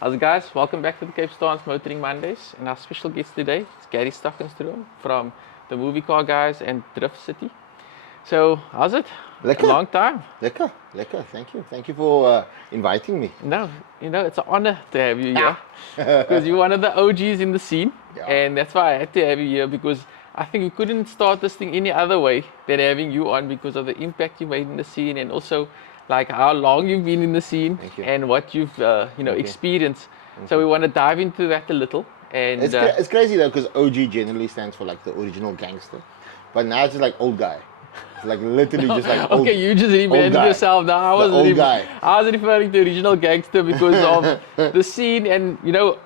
How's it, guys? Welcome back to the Capestance Motoring Mondays. And our special guest today is Gary Stockenstroom from the Movie Car Guys and DriftCity. So, how's it? Lekker. A long time. Lekker. Thank you. Thank you for inviting me. No, it's an honor to have you here because you're one of the OGs in the scene. Yeah. And that's why I had to have you here because I think we couldn't start this thing any other way than having you on because of the impact you made in the scene and also like how long you've been in the scene and what you've experienced. So we want to dive into that a little. And it's crazy though because OG generally stands for like the original gangster, but now it's just like old guy. It's like literally just like old. Okay, you just rebranded yourself now. I was referring to original gangster because of the scene, and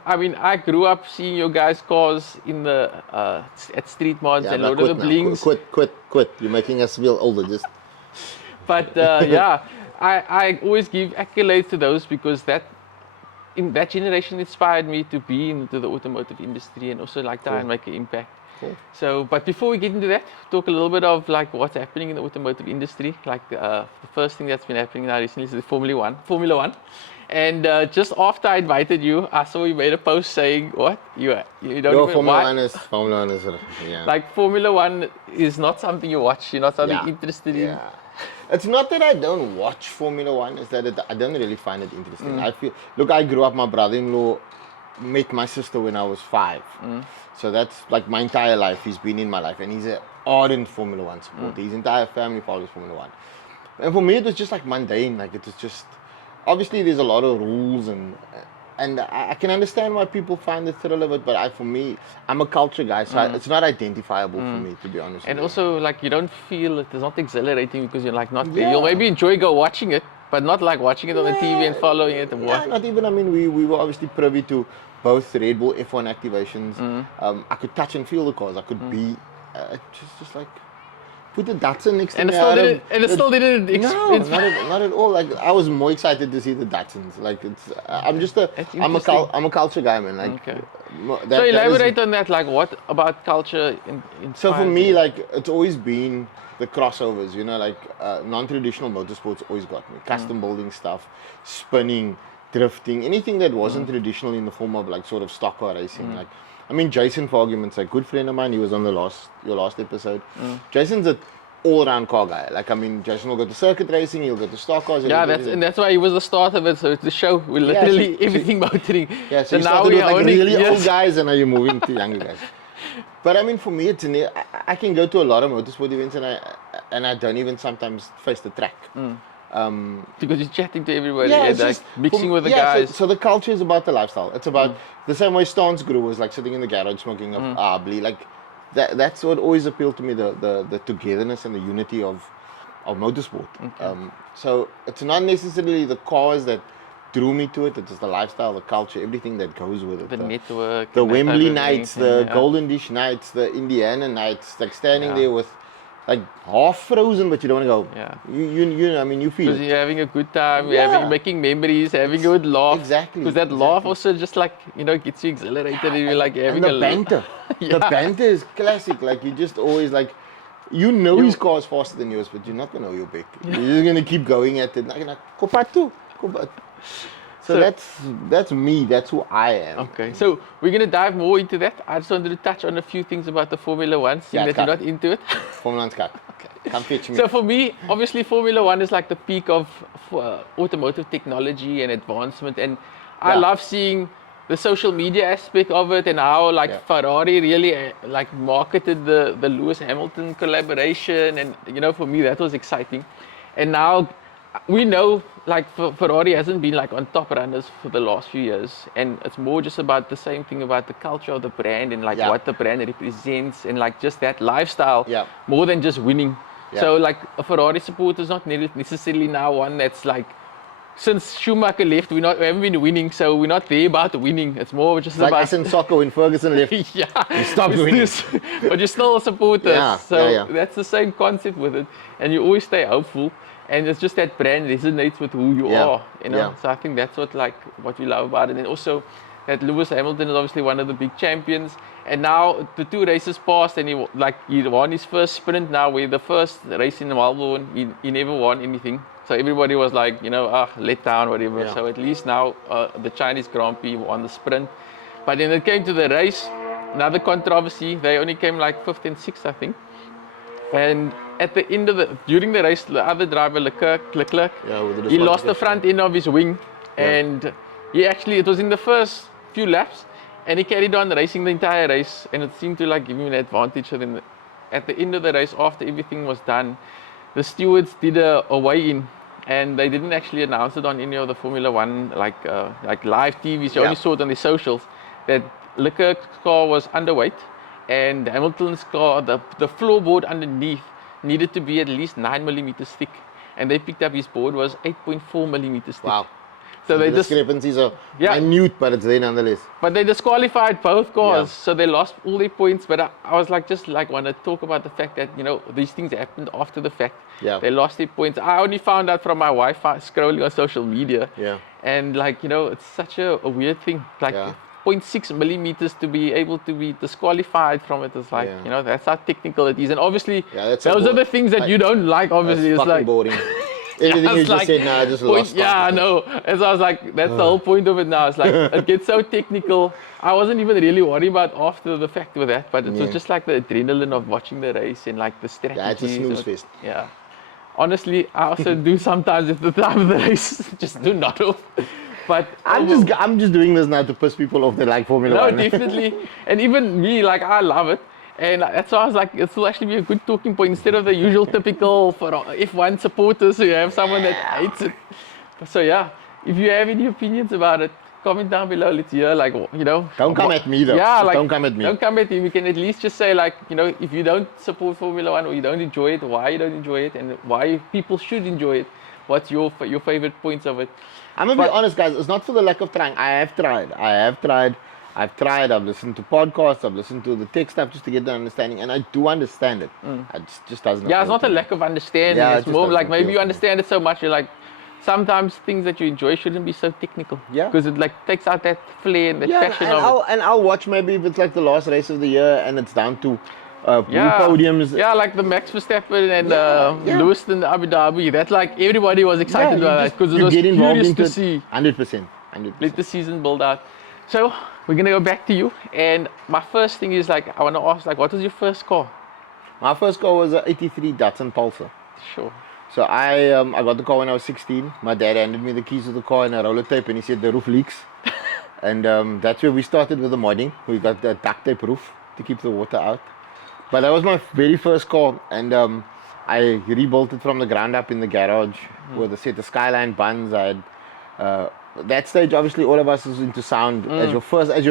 I grew up seeing your guys' cars in the at street mods and Lord of the Blings. Quit! You're making us feel older. Just. But I always give accolades to those because that generation inspired me to be into the automotive industry and also like try and make an impact. Cool. So, but before we get into that, talk a little bit of like what's happening in the automotive industry. Like the first thing that's been happening now recently is the Formula One. And just after I invited you, I saw you made a post saying what you don't even Formula One is yeah. Like Formula One is not something you watch. You're not something interested in. Yeah. It's not that I don't watch Formula One. It's that I don't really find it interesting. I grew up. My brother-in-law met my sister when I was 5. So that's like my entire life. He's been in my life, and he's an ardent Formula One supporter. His entire family follows Formula One. And for me, it was just like mundane. Like it was just obviously there's a lot of rules and I can understand why people find the thrill of it. But for me, I'm a culture guy, so it's not identifiable for me, to be honest. And also, like you don't feel it's not exhilarating because you're like not there. You'll maybe enjoy watching it, but not like watching it on the TV and following it and what. Not even. I mean, we were obviously privy to both Red Bull F1 activations. I could touch and feel the cars. I could be just like put the Datsun next to me. It still didn't. No, not at all. Like I was more excited to see the Datsuns. Like I'm a culture guy, man. Like, so elaborate on that. Like what about culture? So for me, like it's always been the crossovers. Like non-traditional motorsports always got me. Custom building stuff, spinning, drifting, anything that wasn't traditional in the form of like sort of stock car racing. Like, I mean, Jason, for argument's sake, good friend of mine. He was on your last episode. Jason's an all-round car guy. Like, I mean, Jason will go to circuit racing. He'll go to stock cars. Yeah, that's why he was the start of it. So it's the show. We literally everything motoring. Yeah, so now we are like really old guys, and now you're moving to younger guys. But I mean, for me, I can go to a lot of motorsport events, and I don't even sometimes face the track. Because you're chatting to everybody and like mixing with the guys. So the culture is about the lifestyle. It's about the same way Stance grew was like sitting in the garage smoking a Arbly. Like that's what always appealed to me, the togetherness and the unity of motorsport. So it's not necessarily the cars that drew me to it. It's just the lifestyle, the culture, everything that goes with it. The network, the Wembley nights, the Golden Dish nights, the Indiana nights, like standing there with like half frozen, but you don't want to go. Yeah. I mean, you feel it. Because you're having a good time, making memories, having a good laugh. Exactly. Because that laugh also just like, gets you exhilarated and you're like having and the banter. The banter is classic. Like you just always like, his car's faster than yours, but you're not going to know your back. You're just going to keep going at it. Go back too. So that's me. That's who I am. Okay, so we're gonna dive more into that. I just wanted to touch on a few things about the Formula One, seeing that you're not into it. Formula One's cut. Okay, come fetch me. So for me, obviously Formula One is like the peak of automotive technology and advancement, and I love seeing the social media aspect of it and how Ferrari really like marketed the Lewis Hamilton collaboration, and for me that was exciting. And now we know like Ferrari hasn't been like on top runners for the last few years, and it's more just about the same thing about the culture of the brand and like what the brand represents and like just that lifestyle more than just winning. So like a Ferrari supporter is not necessarily now one that's like, since Schumacher left, we haven't been winning, so we're not there about winning. It's more just like about us in soccer when Ferguson left. We stopped winning. But you're still a supporter. That's the same concept with it, and you always stay hopeful. And it's just that brand resonates with who you are, So I think that's what we love about it. And also that Lewis Hamilton is obviously one of the big champions. And now the 2 races passed, and he won his first sprint now. Where the first race in Melbourne, he never won anything. So everybody was like, let down, whatever. Yeah. So at least now the Chinese Grand Prix won the sprint. But then it came to the race, another controversy. They only came like 5th and 6th, I think. And at the end of during the race, the other driver, Leclerc, he lost the front end of his wing. Yeah. And it was in the first few laps, and he carried on racing the entire race, and it seemed to like give him an advantage. So then at the end of the race, after everything was done, the stewards did a weigh-in, and they didn't actually announce it on any of the Formula One like live TVs. You only saw it on the socials that Leclerc's car was underweight, and Hamilton's car, the floorboard underneath needed to be at least 9 millimeters thick, and they picked up his board was 8.4 millimeters thick. Wow. So the discrepancies are minute, but it's there nonetheless. But they disqualified both cars, so they lost all their points. But I was like, just like want to talk about the fact that these things happened after the fact. Yeah. They lost their points. I only found out from my wife scrolling on social media. Yeah. And it's such a weird thing. Like 0.6 millimeters to be able to be disqualified from it. It's like that's how technical it is. And obviously, those are the things that you don't like. Obviously, it's like boring. Everything you just said, I just lost. Yeah, I know. And so I was like, that's the whole point of it now. It's like, it gets so technical. I wasn't even really worried about after the fact with that, but it was just like the adrenaline of watching the race and like the strategy. Yeah, it's a snooze fest. Yeah. Honestly, I also do sometimes at the time of the race, just do not off. But I'm just doing this now to piss people off that like Formula One. No, definitely. And even me, like, I love it. And that's why I was like, it will actually be a good talking point instead of the usual typical for F1 supporters, so you have someone that hates it. So yeah, if you have any opinions about it, comment down below. Let's hear, like, Don't come at me though. Yeah, don't come at me. Don't come at me. We can at least just say, like, if you don't support Formula One or you don't enjoy it, why you don't enjoy it, and why people should enjoy it. What's your favorite points of it? I'm gonna be honest, guys. It's not for the lack of trying. I have tried. I've listened to podcasts, I've listened to the tech stuff just to get the understanding, and I do understand it. It just doesn't. Yeah, it's not a lack of understanding. Yeah, it's more like maybe you understand it so much, you're like, sometimes things that you enjoy shouldn't be so technical. Yeah. Because it like takes out that flair and that passion of it. And I'll watch maybe if it's like the last race of the year and it's down to podiums. Yeah, like the Max Verstappen and Lewis in Abu Dhabi. That's like everybody was excited about that because it was curious to see. 100%. Let the season build out. So we're gonna go back to you, and my first thing is like I want to ask, like, what was your first car? My first car was an '83 Datsun Pulsar. Sure. So I got the car when I was 16. My dad handed me the keys to the car and a roller tape, and he said the roof leaks. And that's where we started with the modding. We got the duct tape roof to keep the water out. But that was my very first car, and I rebuilt it from the ground up in the garage with a set of Skyline buns. I had. That stage, obviously, all of us was into sound. As your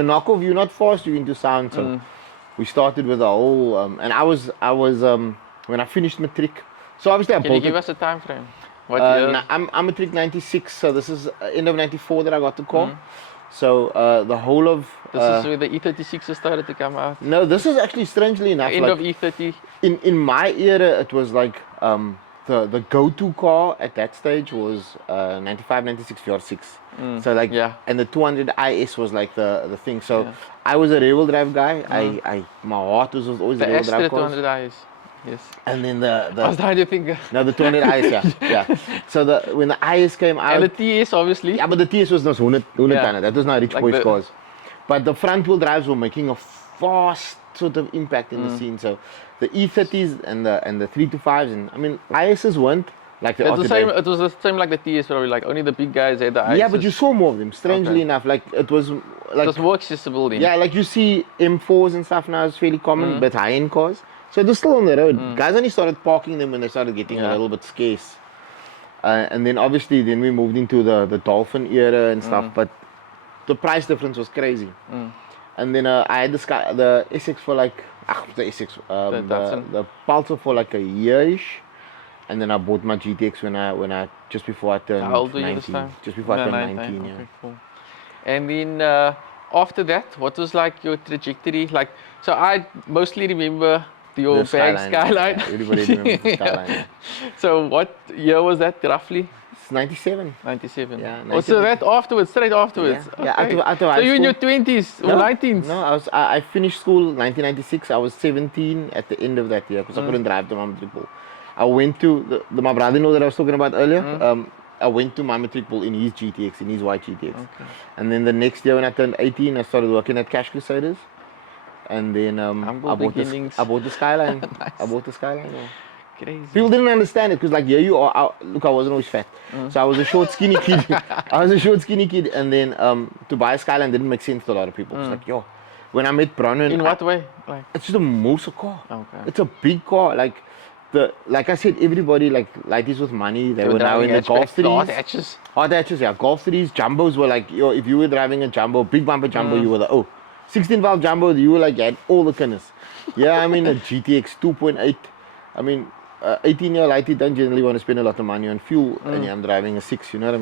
knockoff, you're not fast, you're into sound. So we started with a whole, and I was when I finished matric. So obviously, Can you give us a time frame? What year? I'm matric 96, so this is end of 94 that I got the car. So the whole of this is where the E36 started to come out. No, this is actually strangely enough. End of E30. In my era, it was like the go-to car at that stage was 95, 96 VR6. So like, and the 200 IS was like the thing. So I was a rear-wheel drive guy. My heart was always the rear-wheel drive cars. 200 IS. Yes. And then I was trying to think. No, the 200 IS, yeah. So when the IS came out. And the TS, obviously. Yeah, but the TS was not 100 That was not rich like boys cars. But the front-wheel drives were making a fast sort of impact in the scene. So the E30s and the 325s, and I mean, ISs weren't like the same. It was the same like the TS, probably like only the big guys had the ISs. Yeah, but you saw more of them. Strangely enough, like it was like. It was more accessible then. Yeah, like you see M4s and stuff now is fairly common, but high-end cars. So they're still on the road. Guys only started parking them when they started getting a little bit scarce. And then obviously then we moved into the Dolphin era and stuff, but the price difference was crazy. And then I had the SX for like, the SX, the Pulsar for like a year-ish. And then I bought my GTX when I just before I turned 19. How old were you this time? Just before I turned 19, yeah. Okay, cool. And then after that, what was like your trajectory? Like, so I mostly remember your bag Skyline. Yeah, everybody remembers the Skyline. So what year was that roughly? It's 97. 97. Yeah. 97. Oh, so that afterwards, straight afterwards. Yeah. Okay. Yeah, after so you in your 20s or 19s? No, I finished school 1996. I was 17 at the end of that year because I couldn't drive the mom triple. I went to my brother-in-law that I was talking about earlier. I went to my matric ball in his GTX, in his white GTX. Okay. And then the next year when I turned 18, I started working at Cash Crusaders. And then I bought the Skyline. Nice. I bought the Skyline. Yeah. Crazy. People didn't understand it because, like, here you are. Look, I wasn't always fat, so I was a short, skinny kid. And then to buy a Skyline didn't make sense to a lot of people. It's like, yo, when I met Bronwyn, In what way? Like, it's just a muscle car. Okay. It's a big car. Like I said, everybody like ladies with money. They were now in the Golf 3s. Hard hatches, yeah. Golf 3s, Jumbos were like, yo, if you were driving a Jumbo, big bumper Jumbo, you were like, 16 valve Jumbo, you were like, you had all the kindness. Yeah, I mean, a GTX 2.8. I mean, 18-year-old lady don't generally want to spend a lot of money on fuel, and I'm driving a 6, you know what I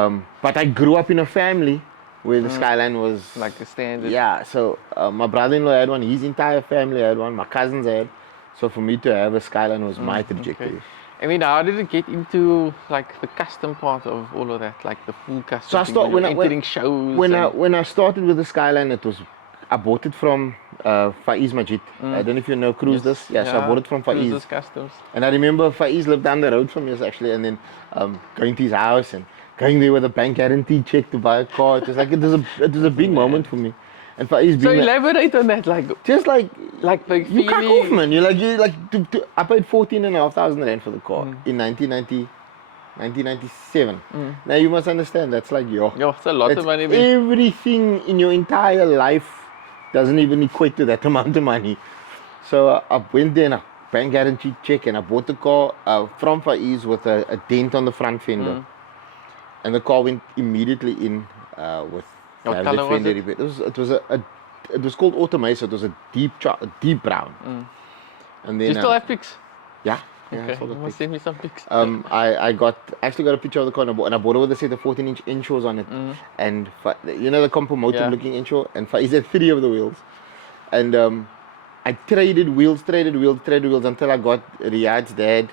mean? But I grew up in a family where the Skyline was like a standard. Yeah, so my brother-in-law had one, his entire family had one, my cousins had. So for me to have a Skyline was my trajectory. Okay. I mean, how did it get into like the custom part of all of that, like the full custom? So I started entering shows. When I started with the Skyline, I bought it from Faiz Majid. I don't know if you know Cruise this. Yeah, so I bought it from Faiz. Cruises Customs. And I remember Faiz lived down the road from us actually, and then going to his house and going there with a bank guarantee check to buy a car. It was like it was a big moment for me. And Faiz So elaborate on that, like just like the you can't feeling. off, man. I paid 14,500 rand for the car in 1997. Now you must understand that's like Yo, it's a lot of money. Man. Everything in your entire life doesn't even equate to that amount of money. So I went there and I bank guarantee check and I bought the car from Faiz with a dent on the front fender, and the car went immediately in with. What color was it? It was called Automate, so it was a deep brown. And then You still have pics? yeah. Okay, you must send me some pics. I actually got a picture of the car and I bought it with a set of 14-inch inshores on it, and you know the compomotive looking inshore, and Faiz had 3 of the wheels, and I traded wheels until I got Riyad's dad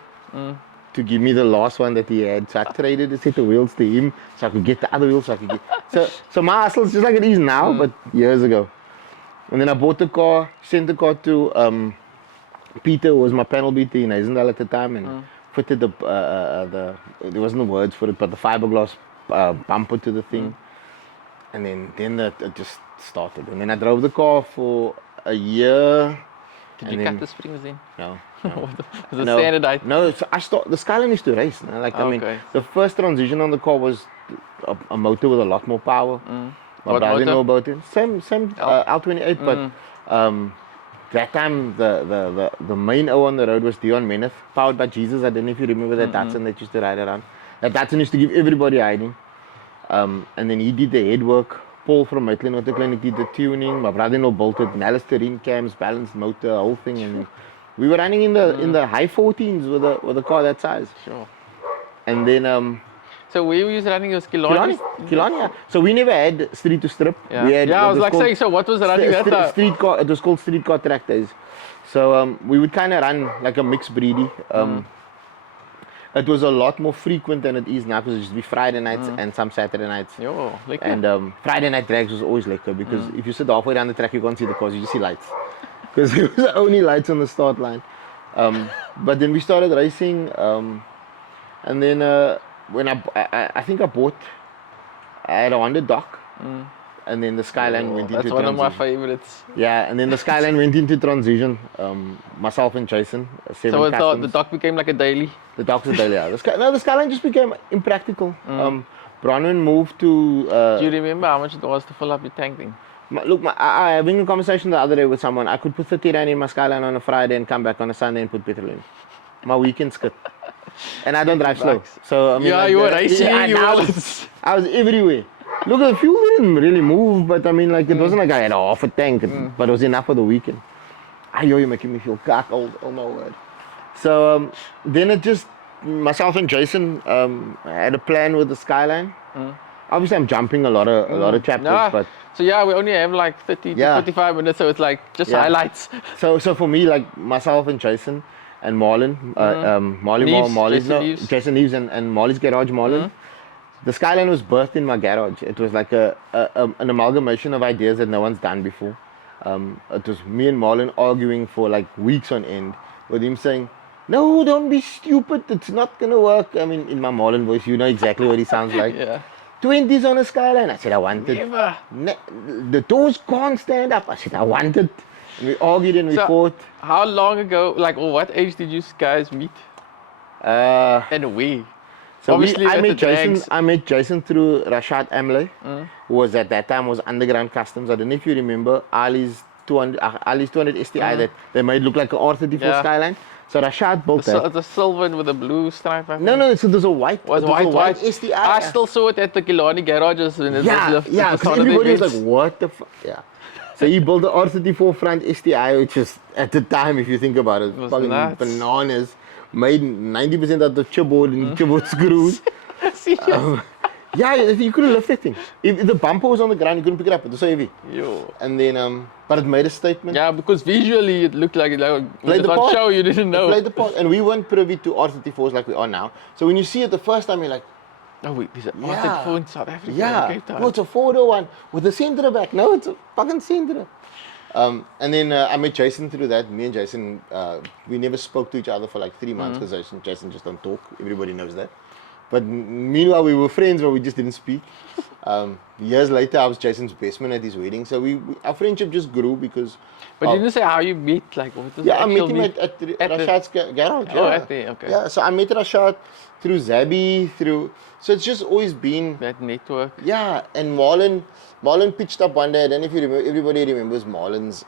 to give me the last one that he had. So I traded a set of wheels to him so I could get the other wheels. So my hustle is just like it is now, but years ago. And then I bought the car, sent the car to Peter, who was my panel beater in Isendal at the time, and fitted there wasn't the words for it, but the fiberglass bumper to the thing. And then it just started. And then I drove the car for a year. Did you cut the springs in? No. Was it standardized? No, so the Skyline used to race. No? Like I mean, the first transition on the car was a motor with a lot more power. My brother-in-law bought it. Same L28, but that time the main O on the road was Dion Meneth, powered by Jesus. I don't know if you remember that Datsun that used to ride around. That Datsun used to give everybody hiding. And then he did the head work. Paul from Maitland Auto Clinic did the tuning. My brother-in-law bolted Listerine cams, balanced motor, the whole thing, and we were running in the high 14s with a car that size. Sure. And then so where were you running? It was Killarney? Yeah. So we never had street to strip. Yeah, We had I was like saying, so what was running that? Street car. It was called street car track days. So we would kind of run like a mixed breedy. It was a lot more frequent than it is now because it used to be Friday nights and some Saturday nights. Yo, like and Friday night drags was always lekker because if you sit halfway down the track, you can't see the cars, you just see lights. Because it was only lights on the start line. But then we started racing, and then when I think I had a Honda Dock, and then the Skyline went into transition. That's one of my favorites. Yeah, and then the Skyline went into transition. Myself and Jason, So the Dock became like a daily? The Dock's a daily, yeah. The Skyline just became impractical. Bronwyn moved to... Do you remember how much it was to fill up your tank thing? Look, I having a conversation the other day with someone. I could put 30 rand in my Skyline on a Friday and come back on a Sunday and put petrol in. My weekend's good. And I don't drive slow. So, I mean, you were racing, I was everywhere. Look, the fuel didn't really move, but I mean, like, it wasn't like I had half a tank, but it was enough for the weekend. You're making me feel cock old, oh my word. So, then it just, myself and Jason had a plan with the Skyline. Obviously, I'm jumping a lot of chapters, but... So yeah, we only have like 30 to 45 minutes, so it's like just highlights. So for me, like myself and Jason and Marlon, Jason Neves and Molly's garage, Marlon. The Skyline was birthed in my garage. It was like an amalgamation of ideas that no one's done before. It was me and Marlon arguing for like weeks on end, with him saying, no, don't be stupid. It's not going to work. I mean, in my Marlon voice, you know exactly what he sounds like. Yeah. 20s on a Skyline. I said, I want it. Never. The doors can't stand up. I said, I want it. And we argued and we fought. How long ago, like, or what age did you guys meet? And we. So Obviously, I met Jason through Rashad Amley, who was at that time was Underground Customs. I don't know if you remember Ali's 200 STI that they made look like an R34 Skyline. So Rashad built that. The silver with a blue stripe. No, so there's a white. Was white STI. I still saw it at the Killarney garages when it was lifted. Yeah, because everybody was like, what the fuck? Yeah. So he built the R34 front STI, which is, at the time, if you think about it, fucking nuts. bananas. Made 90% out of chipboard and chipboard screws. Yeah, you couldn't lift that thing. If the bumper was on the ground, you couldn't pick it up. It was so heavy. Yo. And then, but it made a statement. Yeah, because visually it looked like Played the part. show you didn't know. It played the part. And we weren't privy to R34s like we are now. So when you see it the first time, you're like, oh wait, there's an R34 in South Africa. yeah. Cape Town. No, it's a 401 with a Sentra back. No, it's a fucking Sentra. And then I met Jason through that. Me and Jason, we never spoke to each other for like 3 months because Jason just don't talk. Everybody knows that. But meanwhile, we were friends, but we just didn't speak. Years later, I was Jason's best man at his wedding. So our friendship just grew because... But you didn't say how you meet, like what was I met him at Rashad's garage. Oh, at the, okay. Yeah, so I met Rashad through Zabi, so it's just always been... that network. Yeah, and Marlon pitched up one day. I don't know if you remember, everybody remembers Marlon's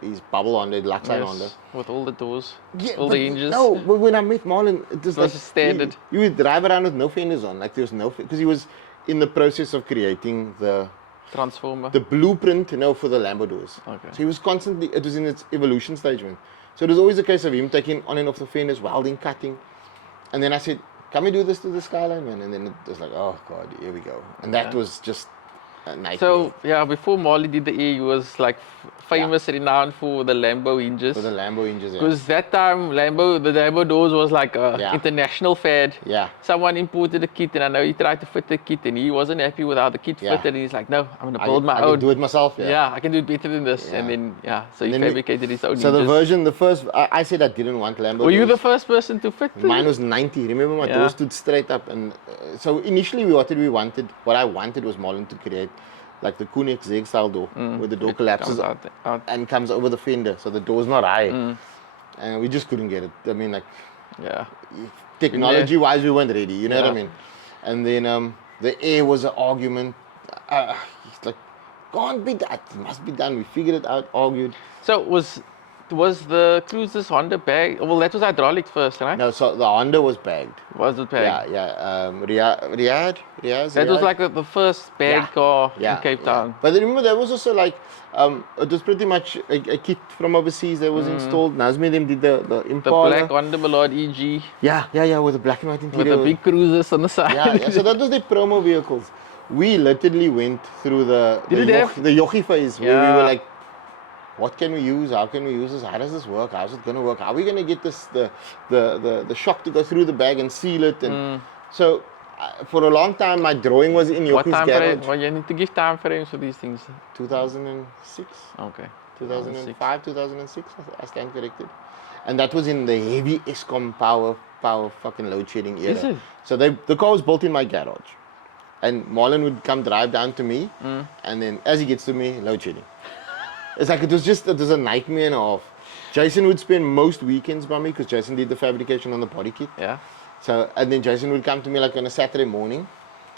his bubble Honda, Luxline Honda. With all the doors, Yeah, all the hinges. No, but when I met Marlon, it was like standard. You would drive around with no fenders on, like there was no, because he was in the process of creating the Transformer. the blueprint, for the Lambo doors. Okay. So he was constantly, it was in its evolution stage, man. So it was always a case of him taking on and off the fenders, welding, cutting, and then I said, "Can we do this to the Skyline, man?" And then it was like, "Oh God, here we go." And that was just a nightmare. So yeah, before Molly did the E, he was like famous, renowned for the Lambo hinges. For the Lambo hinges, yeah. Because that time, the Lambo doors was like a international fad. Yeah. Someone imported a kit, and I know he tried to fit the kit, and he wasn't happy with how the kit fitted, and he's like, "No, I'm gonna build my own. I can do it myself." Yeah, I can do it better than this. And then so he fabricated his own. So hinges. the first, I said I didn't want Lambo. Were you the first person to fit? Mine was 90. Remember, my door stood straight up, and so initially what I wanted was Marlon to create like the Koenig Z style door, where the door collapses out. and comes over the fender, so the door's not high. And we just couldn't get it. I mean, like, technology-wise, we weren't ready. You know what I mean? And then the air was an argument. It's like, can't be that. It must be done. We figured it out. Argued. So was the Cruiser's Honda bagged? Well, that was hydraulic first, right? No, so the Honda was bagged. Was it bagged? Yeah. Riyadh. That was like the first bagged car in Cape Town. But remember, there was also like, it was pretty much a kit from overseas that was installed. Nazmi them did the Impala. The black Honda Ballard EG. Yeah, with the black and white interior. With the big cruisers on the side. Yeah. So that was the promo vehicles. We literally went through the Yochi phase where we were like, what can we use? How can we use this? How does this work? How's it going to work? How are we going to get this the shock to go through the bag and seal it? And so for a long time, my drawing was in Yochi's garage. Well, you need to give time frames for these things. 2006. Okay. 2005, 2006. I stand corrected. And that was in the heavy ESCOM power fucking load shedding era. Is it? So the car was built in my garage. And Marlon would come drive down to me, and then as he gets to me, load shedding. It's like it was a nightmare and a half. Jason would spend most weekends by me because Jason did the fabrication on the body kit. Yeah. So and then Jason would come to me like on a Saturday morning,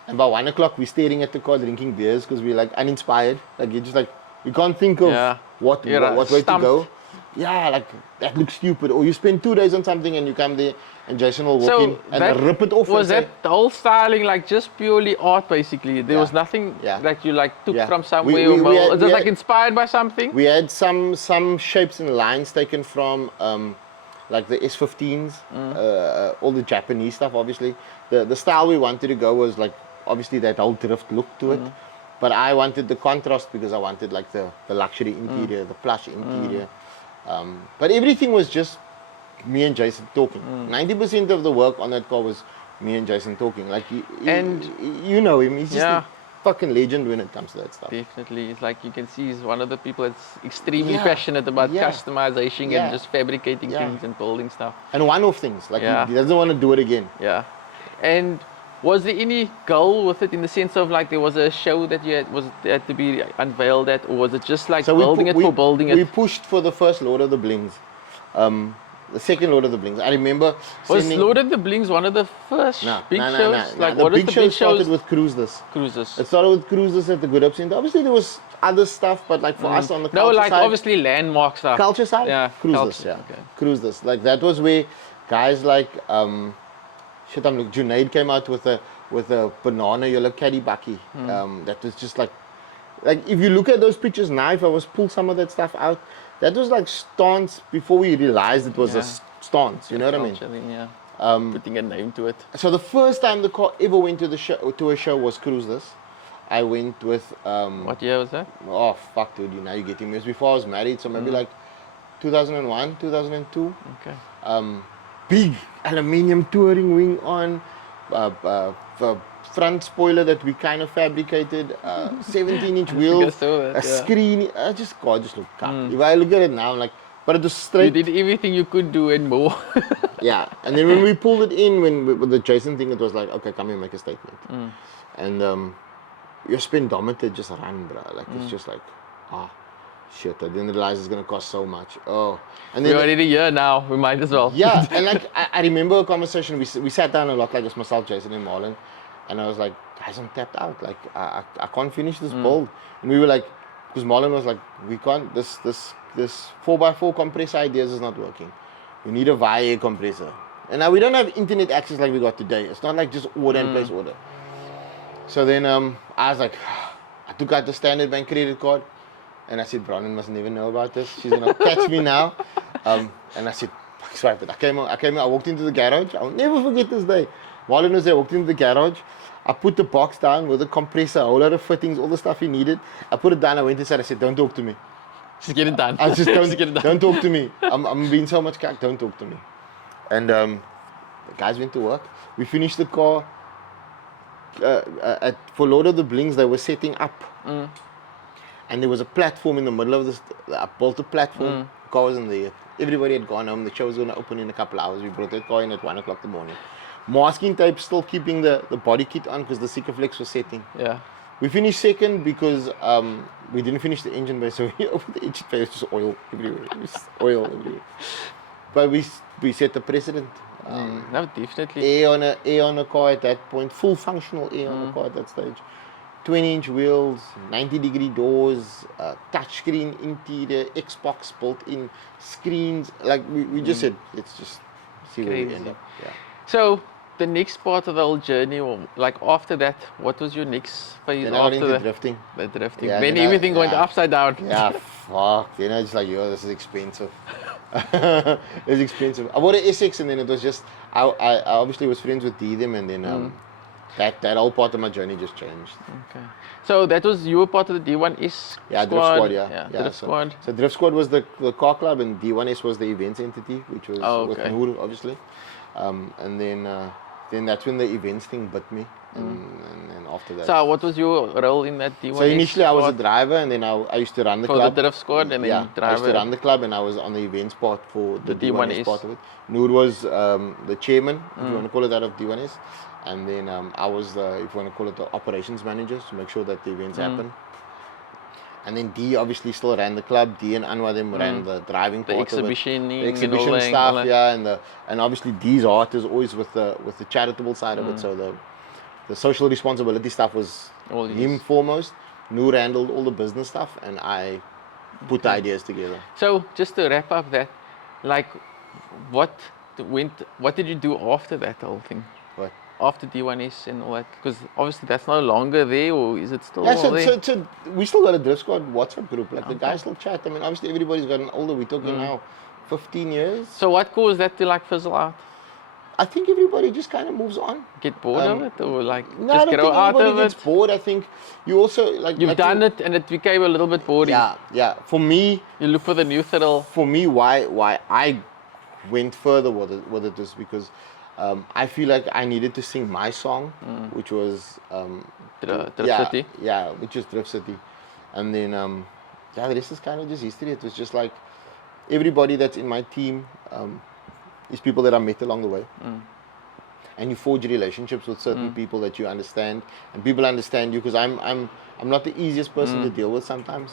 and by 1 o'clock we're staring at the car drinking beers because we're like uninspired. Like you're just like you can't think of what way to go. Yeah, like that looks stupid. Or you spend 2 days on something and you come there and Jason will walk in and rip it off. Was that the whole styling like just purely art basically? There was nothing that you like took from somewhere or just like inspired by something? We had some shapes and lines taken from like the S15s, all the Japanese stuff obviously. The style we wanted to go was like obviously that whole drift look to it. But I wanted the contrast because I wanted like the luxury interior, the plush interior. But everything was just me and Jason talking. 90% of the work on that car was me and Jason talking. Like you know him. He's just fucking legend when it comes to that stuff. Definitely. It's like you can see he's one of the people that's extremely Yeah. passionate about Yeah. customization Yeah. and just fabricating Yeah. things and building stuff. And one-off things, like Yeah. he doesn't want to do it again. Yeah. And was there any goal with it in the sense of like there was a show that you had to be unveiled at, or was it just like building it for building we it? pushed for the first Lord of the Blings. The second Lord of the Blings. I remember Was sending... Lord of the Blings one of the first big shows? Like The what is big the show big started shows? with Cruiseless. Cruises. It started with Cruiseless at the Good Hope Center. Obviously there was other stuff, but like for us on the No, culture like side, obviously landmark stuff. culture side, Yeah, Cruiseless, culture, yeah. okay. Cruiseless. Like that was where guys like Junaid came out with a banana yellow caddy bucky. That was just like if you look at those pictures now, if I was pull some of that stuff out, that was like stance before we realized it was a stance. You know what I mean? Culturally, yeah. Putting a name to it. So the first time the car ever went to a show was Cruiseless. I went with What year was that? oh fuck dude, now you're getting me. It was before I was married, so maybe like 2001, 2002. Okay. Big aluminium touring wing on, the front spoiler that we kind of fabricated, 17-inch wheels, saw that, a yeah. screen. God, just look up. If I look at it now, I'm like, but it was straight. You did everything you could do and more. Yeah, and then when we pulled it in, with the Jason thing, it was like, okay, come here, make a statement. And your speedometer just ran, bro. Like it's just like, shit. I didn't realize it's gonna cost so much. Oh, and then We're already here now. We might as well. yeah, and like I remember a conversation. We sat down a lot, like it's myself, Jason, and Marlon, and I was like, guys, I'm tapped out. Like I can't finish this build. And we were like, because Marlon was like, we can't. This 4x4 compressor ideas is not working. We need a via air compressor. And now we don't have internet access like we got today. It's not like just order and place order. So then I was like, I took out the Standard Bank credit card, and I said, Brandon must never know about this. She's gonna catch me now. And I said, swipe it. I came out, I walked into the garage. I'll never forget this day. Marlon was there, I walked into the garage. I put the box down with the compressor, a whole lot of fittings, all the stuff he needed. I put it down, I went inside, I said, don't talk to me. Just get it done. I just Just get it done. don't talk to me. I'm being so much cack, don't talk to me. And the guys went to work. We finished the car. For Lord of the Blings, they were setting up. And there was a platform in the middle of this. I built a platform. The car wasn't there yet. Everybody had gone home. The show was going to open in a couple of hours. We brought that car in at 1 o'clock in the morning. Masking tape still keeping the body kit on because the Sikaflex was setting. Yeah. We finished second because we didn't finish the engine bay, so we opened the engine bay, it was just oil everywhere. It was oil everywhere. But we set the precedent. No, definitely. Air on a car at that point, full functional air on a car at that stage. 20-inch wheels, 90-degree doors, touchscreen interior, Xbox built-in screens. Like we just said, let's just see where we end Crazy. up. Yeah. So the next part of the whole journey, or like after that, what was your next phase Then I got after into the drifting. drifting? Yeah, then then everything went yeah. upside down. Yeah, fuck. Then I just like, yo, this is expensive. It's expensive. I bought an SX and then it was just, I obviously was friends with them and then that whole part of my journey just changed. Okay. So that was, you were part of the D1S Yeah, squad? Drift Squad, yeah. Drift Squad. So Drift Squad was the car club and D1S was the events entity, which was with Noor, obviously. And then that's when the events thing bit me. And after that. So what was your role in that D1S So initially I was a squad? driver and then I used to run the For club. the Drift Squad and then I driver. used to run the club and I was on the events part for the D1S D1S. part of it. Noor was the chairman, if you want to call it that, of D1S. And then I was the, if you want to call it, the operations manager to make sure that the events happen. And then D obviously still ran the club. D and Anwar them ran the driving The part exhibition, of it. The exhibition stuff, yeah. And obviously D's heart is always with the charitable side of it. So the social responsibility stuff was All him his. foremost. Noor handled all the business stuff and I put the ideas together. So just to wrap up that, like, what did you do after that whole thing? What? After D1S and all that? Because obviously that's no longer there, or is it still Yeah, all there? so we still got a Drift Squad WhatsApp group. Like the guys still chat. I mean, obviously everybody's gotten older. We're talking now 15 years. So what caused that to like fizzle out? I think everybody just kind of moves on. Get bored of it, or like No, I just don't grow think out anybody of gets it? bored. I think you also like You've like done it and it became a little bit boring. Yeah. For me, You look for the new thrill. why I went further with it is because I feel like I needed to sing my song, which was DriftCity. Yeah, which was DriftCity, and then the rest is kind of just history. It was just like everybody that's in my team is people that I met along the way, and you forge relationships with certain people that you understand, and people understand you because I'm not the easiest person to deal with sometimes.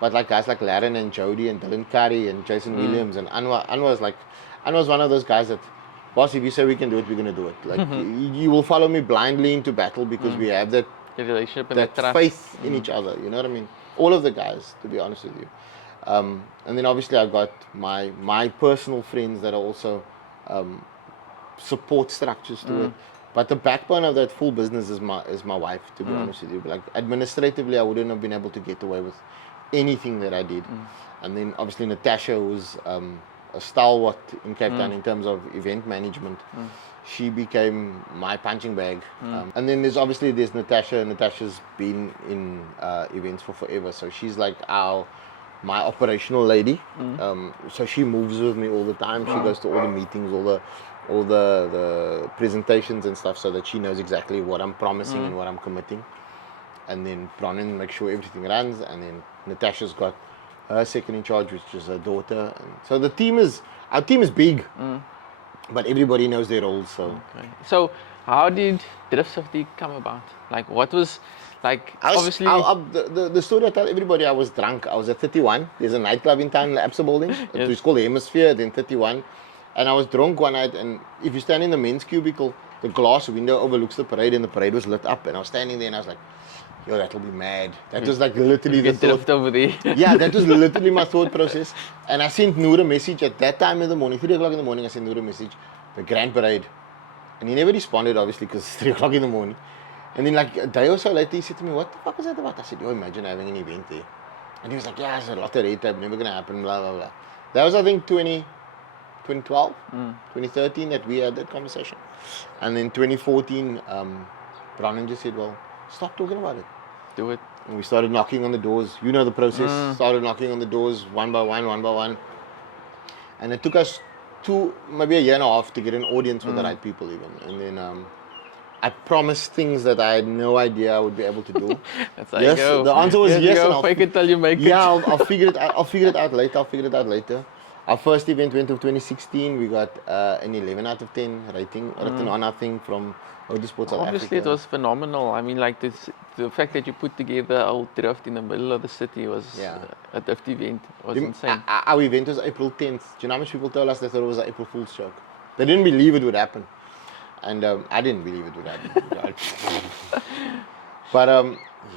But like guys like Laren and Jody and Dylan Curry and Jason Williams and Anwar's one of those guys that, boss, if you say we can do it, we're gonna do it. Like you will follow me blindly into battle because we have that relationship and that trust. faith in each other. You know what I mean? All of the guys, to be honest with you. And then obviously I got my personal friends that are also support structures to it. But the backbone of that full business is my wife, to be honest with you. Like administratively, I wouldn't have been able to get away with anything that I did. And then obviously Natasha was a stalwart in Cape Town in terms of event management. She became my punching bag. And then there's Natasha. Natasha's been in events for forever, so she's like my operational lady. So she moves with me all the time. She goes to all the meetings, all the presentations and stuff, so that she knows exactly what I'm promising and what I'm committing. And then Bronin makes sure everything runs, and then Natasha's got her second in charge, which is her daughter. And so our team is big, but everybody knows their roles. So okay. So how did DriftCity come about? Like what was like obviously the story I tell everybody, I was drunk. I was at 31. There's a nightclub in town, the Absa building. It was called the Hemisphere, then 31. And I was drunk one night, and if you stand in the men's cubicle, the glass window overlooks the parade, and the parade was lit up. And I was standing there, and I was like, yo, that'll be mad. That was like literally the thought. Over there. Yeah, that was literally my thought process. And I sent Noor a message at that time in the morning, 3 o'clock in the morning, I sent Noor a message, the grand parade. And he never responded, obviously, because it's 3 o'clock in the morning. And then like a day or so later, he said to me, what the fuck is that about? I said, yo, imagine having an event there. And he was like, yeah, it's a lot of red tape, never going to happen, blah, blah, blah. That was, I think, 2012, 2013 that we had that conversation. And then 2014, Bronin just said, well, stop talking about it. Do it. And we started knocking on the doors. You know the process. Started knocking on the doors one by one. And it took us maybe a year and a half to get an audience with the right people even. And then I promised things that I had no idea I would be able to do. That's how you go. The answer was yes. And fake it till you make it. Yeah, I'll figure it out. I'll figure it out later. Our first event went to 2016. We got an 11 out of 10 rating, written on our thing from Motorsport South Obviously, Africa. it was phenomenal. I mean, like the fact that you put together a whole drift in the middle of the city was a drift event. It was insane. Our event was April 10th. Do you know how much people told us they thought it was an April Fool's joke? They didn't believe it would happen. And I didn't believe it would happen. But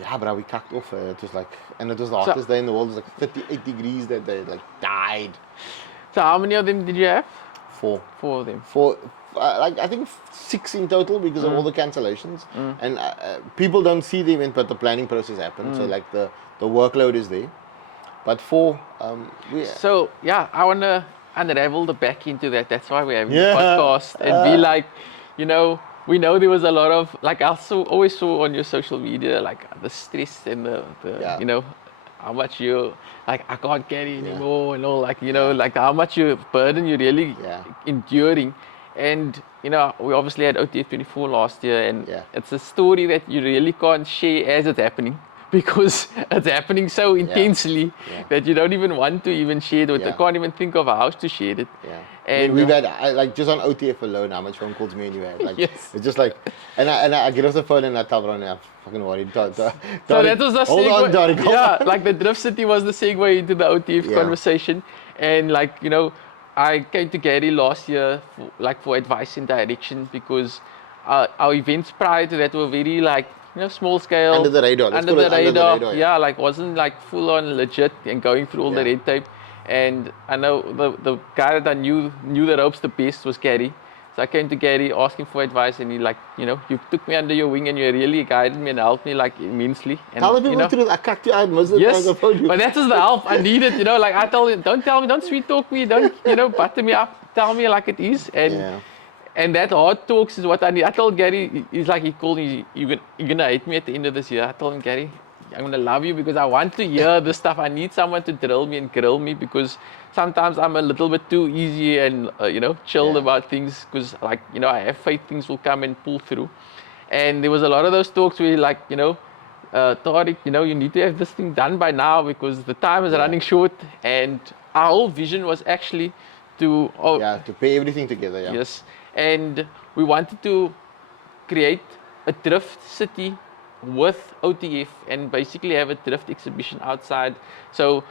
yeah, bro, we cucked off. It was like, and it was the hottest day in the world. It was like 38 degrees that day. Like died. So how many of them did you have? 4. 4 of them. 4. Like I think 6 in total because of all the cancellations. And people don't see the event, but the planning process happened. So like the workload is there. But 4. So yeah, I wanna unravel the back into that. That's why we're having the podcast and be like, you know, we know there was a lot of, like I always saw on your social media, like the stress and the you know, how much you, like, I can't carry anymore and all, like, you know, like how much burden you're really enduring. And, you know, we obviously had OTF 24 last year, and it's a story that you really can't share as it's happening, because it's happening so intensely that you don't even want to even share it. I can't even think of how to share it. And we've had, like, just on OTF alone, how much phone calls me and you had. Like, it's just like, and I get off the phone and I tell Ronnie, I'm fucking worried. So that was the segue. Yeah, like the DriftCity was the segue into the OTF conversation. And like, you know, I came to Gary last year for advice and direction, because our events prior to that were very like, you know, small scale. Under the radar. Under the radar. Yeah, like wasn't like full on legit and going through all the red tape. And I know the guy that I knew the ropes the best was Gary. So I came to Gary asking for advice, and he, like, you know, you took me under your wing and you really guided me and helped me like immensely. And, tell the people truth, I cucked you out most of the time I phoned you. But that was the help I needed, you know, like I told him, don't tell me, don't sweet talk me, don't, you know, butter me up, tell me like it is. And that hard talks is what I need. I told Gary, he's like, he called me, you're gonna hate me at the end of this year. I told him, Gary, I'm gonna love you because I want to hear this stuff. I need someone to drill me and grill me because sometimes I'm a little bit too easy and chilled about things because I have faith things will come and pull through. And there was a lot of those talks where Tariq, you need to have this thing done by now because the time is running short. And our whole vision was actually to pay everything together. Yeah. Yes, and we wanted to create a drift city with OTF and basically have a drift exhibition outside. So,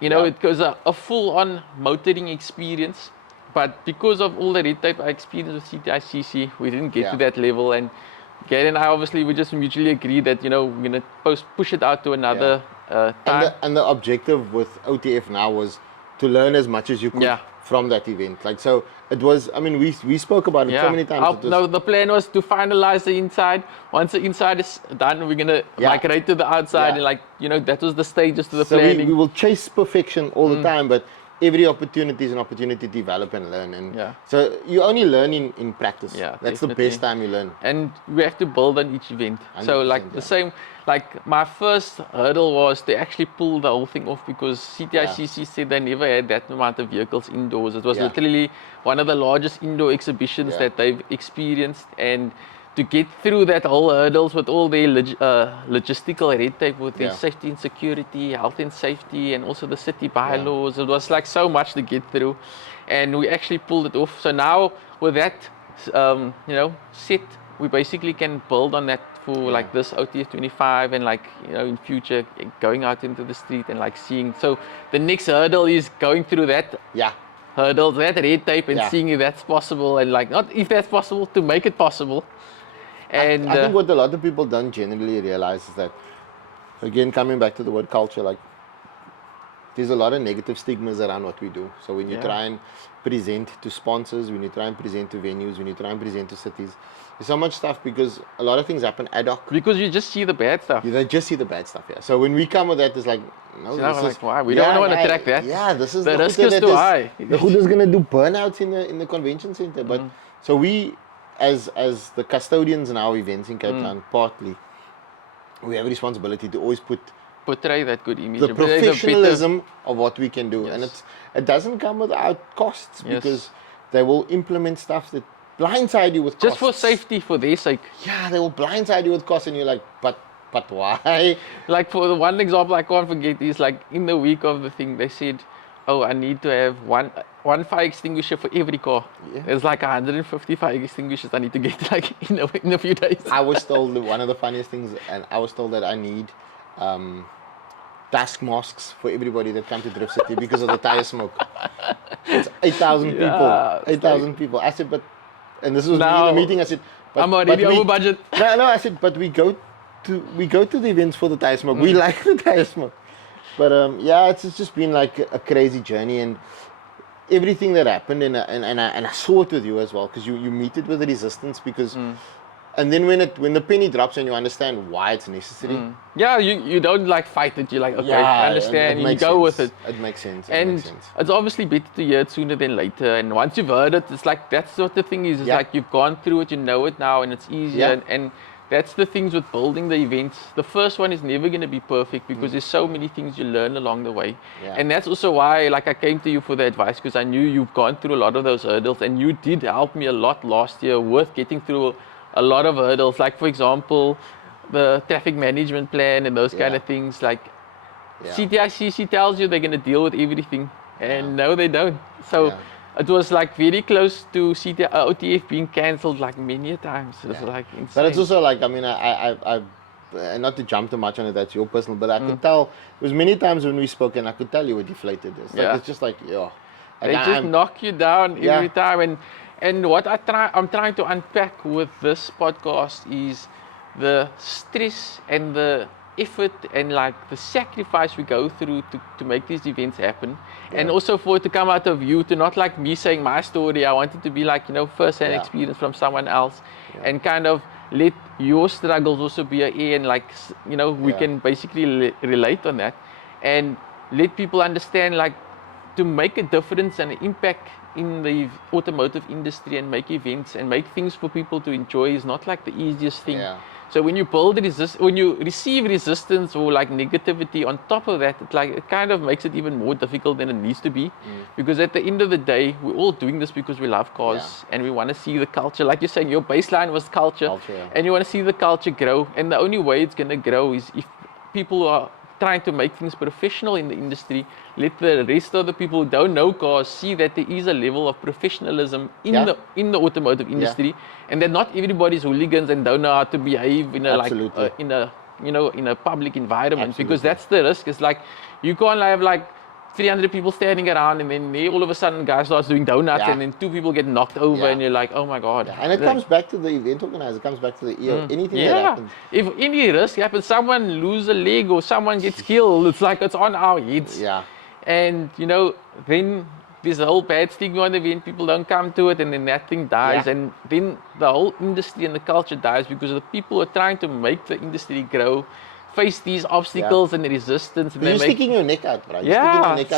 it goes a full-on motoring experience. But because of all the red tape I experienced with CTICC, we didn't get to that level. And Gary and I, obviously, we just mutually agreed that, we're going to push it out to another time. And the objective with OTF now was to learn as much as you could from that event. So it was, we spoke about it so many times. The plan was to finalize the inside. Once the inside is done, we're going to migrate to the outside. And that was the stages to the planning. We will chase perfection all the time, but every opportunity is an opportunity to develop and learn. And so you only learn in practice. Yeah, that's definitely. the best time you learn. And we have to build on each event. So the same, my first hurdle was to actually pull the whole thing off because CTICC said they never had that amount of vehicles indoors. It was literally one of the largest indoor exhibitions that they've experienced. And to get through that whole hurdles with all their logistical red tape with their safety and security, health and safety, and also the city bylaws. It was so much to get through, and we actually pulled it off. So now with that, set, we basically can build on that for this OTF 25 and in future going out into the street and seeing. So the next hurdle is going through that. Hurdles, that red tape, and seeing if that's possible, and not if that's possible, to make it possible. And I think what a lot of people don't generally realize is that, again, coming back to the word culture, there's a lot of negative stigmas around what we do. So when you try and present to sponsors, when you try and present to venues, when you try and present to cities, there's so much stuff because a lot of things happen ad hoc. Because you just see the bad stuff. They just see the bad stuff, So when we come with that, it's no, this is why we don't want to track that. Yeah, this is the risk is too high. Who's going to do burnouts in the convention center? But so we, as the custodians in our events in Cape Town, partly, we have a responsibility to always portray that good image. The professionalism of what we can do. And it doesn't come without costs because they will implement stuff that blindside you with costs. Just for safety, for their sake. Yeah, they will blindside you with costs and you're like, but why? For the one example I can't forget is in the week of the thing, they said, I need to have one fire extinguisher for every car. There's 150 fire extinguishers I need to get in a few days. I was told one of the funniest things, and I was told that I need task masks for everybody that come to DriftCity because of the tire smoke. It's 8,000 people. 8,000 people. I said, and this was me in the meeting. I said, I'm already over budget. No. I said, but we go to the events for the tire smoke. We like the tire smoke. But it's just been a crazy journey, and everything that happened, and I saw it with you as well, because you meet it with the resistance, because and then when the penny drops and you understand why it's necessary. You don't fight it. You're okay, I understand. You go with it. It makes sense. And it's obviously better to hear it sooner than later. And once you've heard it, it's that's what the thing is. It's you've gone through it, you know it now, and it's easier. And that's the things with building the events. The first one is never going to be perfect because there's so many things you learn along the way. And that's also why I came to you for the advice, because I knew you've gone through a lot of those hurdles, and you did help me a lot last year with getting through a lot of hurdles. For example, the traffic management plan and those kind of things. CTICC tells you they're going to deal with everything, and no, they don't. So it was very close to OTF being cancelled many times. It was insane. But it's also I not to jump too much on it, that's your personal, but I could tell, it was many times when we spoke and I could tell you were deflated. It's just they just knock you down every time. And what I'm trying to unpack with this podcast is the stress and the effort and the sacrifice we go through to make these events happen, and also for it to come out of you, to not me saying my story. I want it to be first-hand experience from someone else, and kind of let your struggles also be here, and we can basically relate on that, and let people understand to make a difference and an impact in the automotive industry and make events and make things for people to enjoy is not the easiest thing. So when you build when you receive resistance or like negativity on top of that, it kind of makes it even more difficult than it needs to be. Because at the end of the day, we're all doing this because we love cars and we want to see the culture. Like you're saying, your baseline was culture, and you want to see the culture grow. And the only way it's going to grow is if people are trying to make things professional in the industry. Let the rest of the people who don't know cars see that there is a level of professionalism in the automotive industry, and that not everybody's hooligans and don't know how to behave in a public environment. Because that's the risk. It's like you can't have like 300 people standing around, and then all of a sudden, guy starts doing donuts, and then 2 people get knocked over, and you're like, oh my God. And it comes back to the event organizer, it comes back to the EO. Anything that happens. If any risk happens, someone loses a leg or someone gets killed, it's like it's on our heads. And, then there's a whole bad stigma on the event, people don't come to it, and then that thing dies, and then the whole industry and the culture dies because the people who are trying to make the industry grow face these obstacles and resistance. And you're sticking your neck out, right?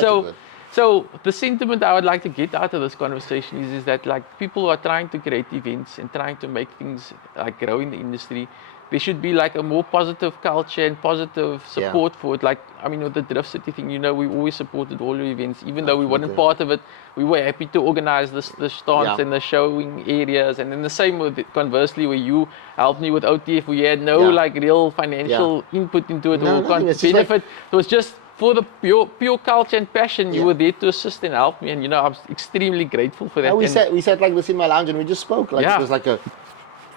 So the sentiment I would like to get out of this conversation is that like people who are trying to create events and trying to make things like grow in the industry, there should be like a more positive culture and positive support for it. Like, I mean, with the DriftCity thing, we always supported all your events, even though we weren't part of it. We were happy to organize the stands and the showing areas. And then the same with conversely, where you helped me with OTF, we had no like real financial input into it or benefit. It was just for the pure culture and passion. You were there to assist and help me, and I'm extremely grateful for that. We sat like this in my lounge and we just spoke. Like it was like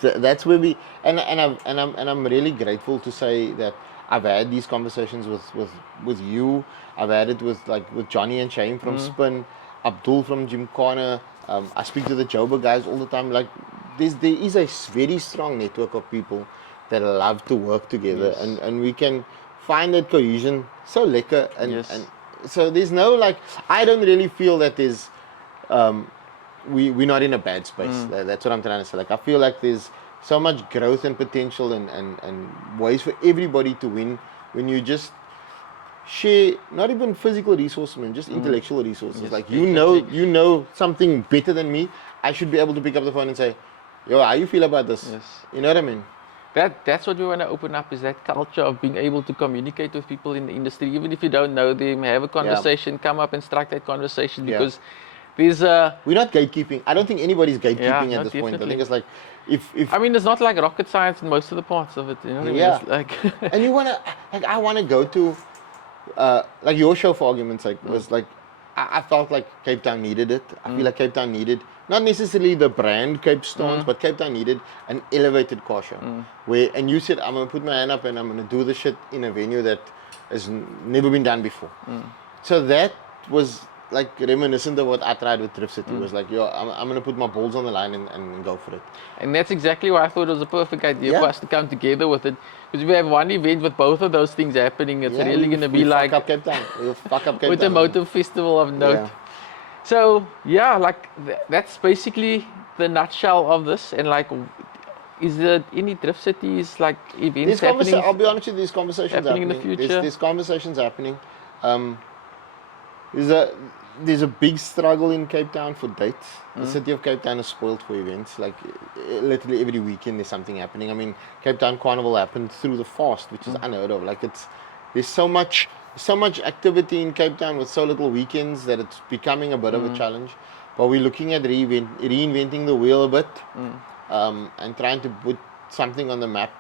that's where we and I'm really grateful to say that I've had these conversations with you. I've had it with Johnny and Shane from Spin, Abdul from Gymkhana. I speak to the Joburg guys all the time. Like there is a very strong network of people that love to work together, and we can find that cohesion so lekker. And so there's no I don't really feel that there's we're not in a bad space. That's what I'm trying to say. Like I feel like there's so much growth and potential and ways for everybody to win when you just share not even physical resources, man, just intellectual resources. Like you know something better than me. I should be able to pick up the phone and say, yo, how you feel about this? You know what I mean? That's what we want to open up, is that culture of being able to communicate with people in the industry, even if you don't know them, have a conversation, come up and strike that conversation, because there's we're not gatekeeping. I don't think anybody's gatekeeping at this point. I think it's like if I mean, it's not like rocket science in most of the parts of it, you know what I mean? It's like and you wanna I wanna go to like your show, for argument's sake, was like I felt like Cape Town needed it. I feel like Cape Town needed not necessarily the brand Capestance, but Cape Town needed an elevated car show. And you said, I'm gonna put my hand up and I'm gonna do the shit in a venue that has never been done before. So that was like reminiscent of what I tried with DriftCity. Was like, yo, I'm gonna put my balls on the line and go for it. And that's exactly why I thought it was a perfect idea for us to come together with it. Because we have one event with both of those things happening, it's really going to be like fuck up Cape Town. We'll fuck up Cape Town. Automotive festival of note. So like that's basically the nutshell of this. And like, is there any DriftCities like events happening? I'll be honest with you, these conversations happening in the future. There's conversations happening. There's a big struggle in Cape Town for dates. The city of Cape Town is spoiled for events. Like literally every weekend there's something happening. I mean, Cape Town Carnival happened through the fast, which is unheard of. Like there's so much activity in Cape Town with so little weekends that it's becoming a bit of a challenge. But we're looking at reinventing the wheel a bit and trying to put something on the map.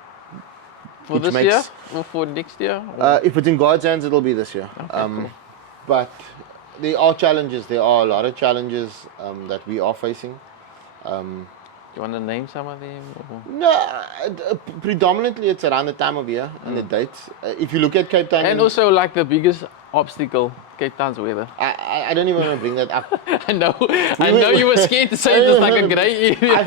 For this year or for next year? If it's in God's hands, it'll be this year. Okay, cool. But there are challenges. There are a lot of challenges that we are facing. Do you want to name some of them? Or? No, predominantly it's around the time of year and the dates. If you look at Cape Town, and also like the biggest obstacle, Cape Town's weather. I don't even want to bring that up. I know you were scared to say it's like a grey area. I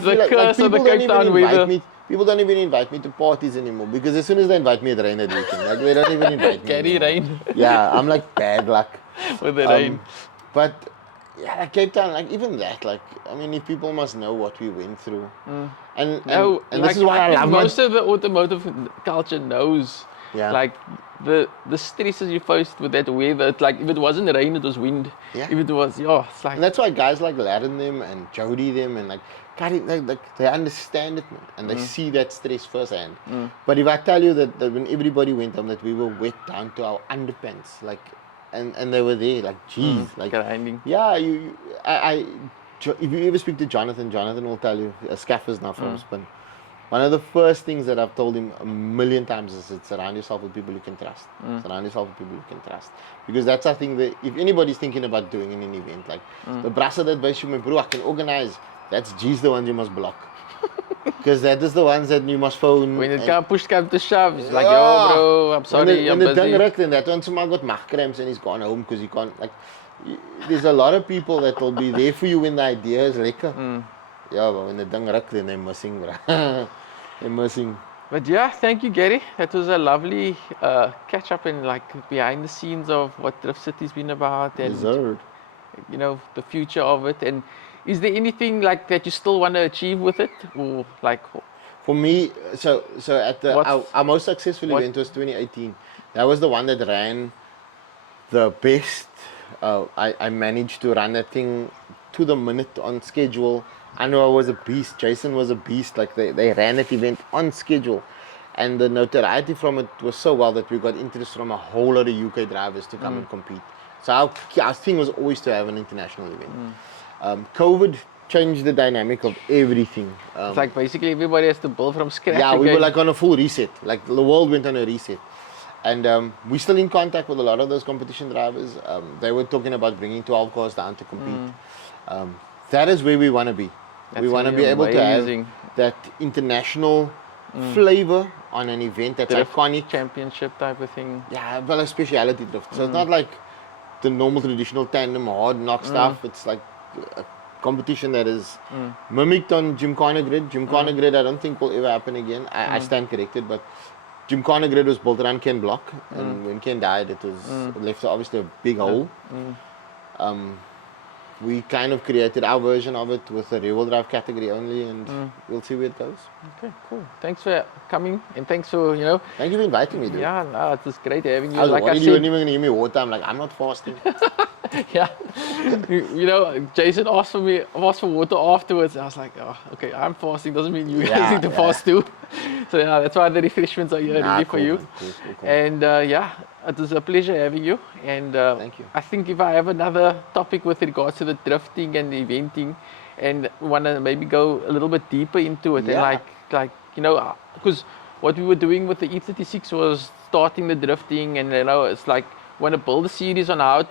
feel like people don't even invite me. People don't even invite me to parties anymore, because as soon as they invite me, it rains at weekend. Like they don't even invite me. Carry rain. Yeah, I'm like bad luck with the rain. But yeah, like Cape Town, like even that, like I mean, if people must know what we went through, and this is why I love most of the automotive culture knows. Yeah. Like the stresses you faced with that weather. It's like if it wasn't rain, it was wind. Yeah. If it was, it's like. And that's why guys like Laden them and Jody them and like they understand it, man, and they see that stress firsthand. But if I tell you that when everybody went home, that we were wet down to our underpants, like, and they were there, like, geez, like, grinding. yeah, if you ever speak to Jonathan will tell you, Scaffers now from Spin. One of the first things that I've told him a million times is surround yourself with people you can trust. Surround yourself with people you can trust. Because that's, I think, that if anybody's thinking about doing in an event, like the brasser that buys you, my bro, I can organize. That's G's the ones you must block. Because that is the ones that you must phone. When it comes to shove, it's like, yo, bro, I'm sorry, I'm busy. When the ding rukt, and that one someone got magcramps and he's gone home because he can't, like, there's a lot of people that will be there for you when the idea is lekker. Yeah, but when the ding rukt, then they're missing, bro. They're missing. But yeah, thank you, Gary. That was a lovely catch up and like behind the scenes of what DriftCity's been about and you know, the future of it. And is there anything like that you still want to achieve with it, or like? For me, so at the our most successful event was 2018. That was the one that ran the best. I managed to run that thing to the minute on schedule. I know I was a beast. Jason was a beast. Like they ran that event on schedule, and the notoriety from it was so well that we got interest from a whole lot of UK drivers to come and compete. So our thing was always to have an international event. COVID changed the dynamic of everything. It's like basically everybody has to build from scratch. Yeah, again. we were like on a full reset. Like the world went on a reset. And we're still in contact with a lot of those competition drivers. They were talking about bringing 12 cars down to compete. That is where we want to be. We want to be able to have that international flavor on an event that's drift iconic. Championship type of thing. Yeah, well, a speciality drift. So it's not like the normal traditional tandem hard knock stuff. It's like a competition that is mimicked on Gymkhana Grid. Gymkhana Grid, I don't think will ever happen again. I stand corrected, but Gymkhana Grid was built around Ken Block, and when Ken died, it was it left obviously a big hole. We kind of created our version of it with a rear-wheel drive category only, and we'll see where it goes. Okay, cool. Thanks for coming, and thanks for, you know. Thank you for inviting me, dude. Yeah, no, it was great having you. I was like worried I said, you weren't even going to give me water. I'm like, I'm not fasting. Yeah, you know, Jason asked for water afterwards. I was like, oh, okay, I'm fasting. Doesn't mean you guys need to fast too. So yeah, that's why the refreshments are here ready for you. Cool. And yeah, it was a pleasure having you. And thank you. I think if I have another topic with regards to the drifting and the eventing, and want to maybe go a little bit deeper into it, and like you know, because what we were doing with the E36 was starting the drifting, and you know, it's like want to build a series on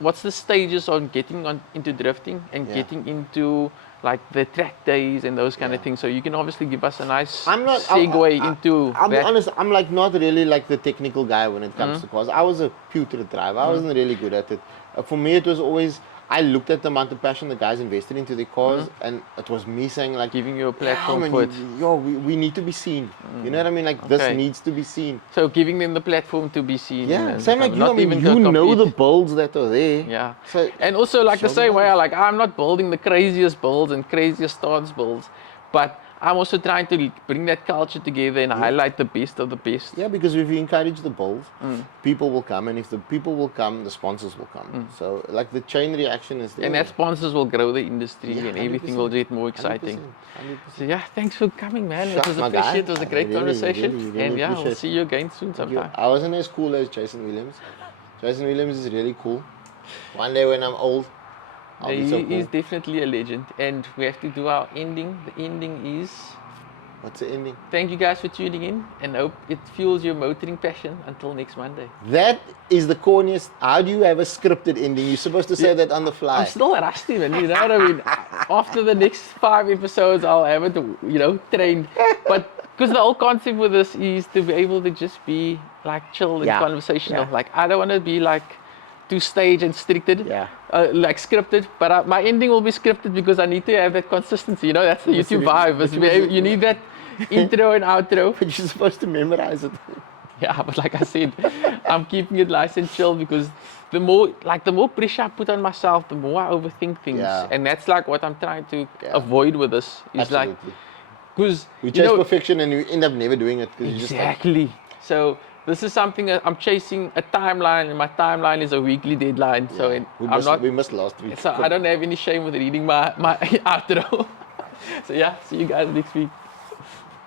what's the stages on getting into drifting and getting into like the track days and those kind of things. So you can obviously give us a nice segue into I'll be honest, I'm like not really like the technical guy when it comes to cars. I was a putrid driver. I wasn't really good at it. For me, it was always, I looked at the amount of passion the guys invested into their cars, and it was me saying like, giving you a platform for it. We need to be seen. You know what I mean? Like this needs to be seen. So giving them the platform to be seen. Yeah, same like you. I mean, you know the builds that are there. Yeah. So and also like the same way, like I'm not building the craziest builds and craziest stance builds, but I'm also trying to bring that culture together and highlight the best of the best. Yeah, because if you encourage the build, people will come, and if the people will come, the sponsors will come. So like the chain reaction is there. And that sponsors will grow the industry, and everything will get more exciting. 100%. So yeah, thanks for coming, man. It was a pleasure. It was a great conversation. Really and yeah, we'll see you again soon sometime. I wasn't as cool as Jason Williams. Jason Williams is really cool. One day when I'm old, I'll be so cool. He is definitely a legend, and we have to do our ending. The ending is... What's the ending? Thank you guys for tuning in, and hope it fuels your motoring passion until next Monday. That is the corniest. How do you have a scripted ending? You're supposed to say that on the fly. I'm still rusty, man. You know what I mean? After the next 5 episodes, I'll have it, you know, trained. But because the whole concept with this is to be able to just be like chill and conversational. Like I don't want to be like too staged and stricted, like scripted, but my ending will be scripted because I need to have that consistency, you know, that's the YouTube vibe. You need that intro and outro. But you're supposed to memorize it. Yeah, but like I said, I'm keeping it nice and chill because the more pressure I put on myself, the more I overthink things. And that's like what I'm trying to avoid with this. Is like, because we chase perfection and you end up never doing it. Exactly. So this is something that I'm chasing a timeline, and my timeline is a weekly deadline. So we missed last week. So I don't have any shame with reading my outro. So yeah, see you guys next week.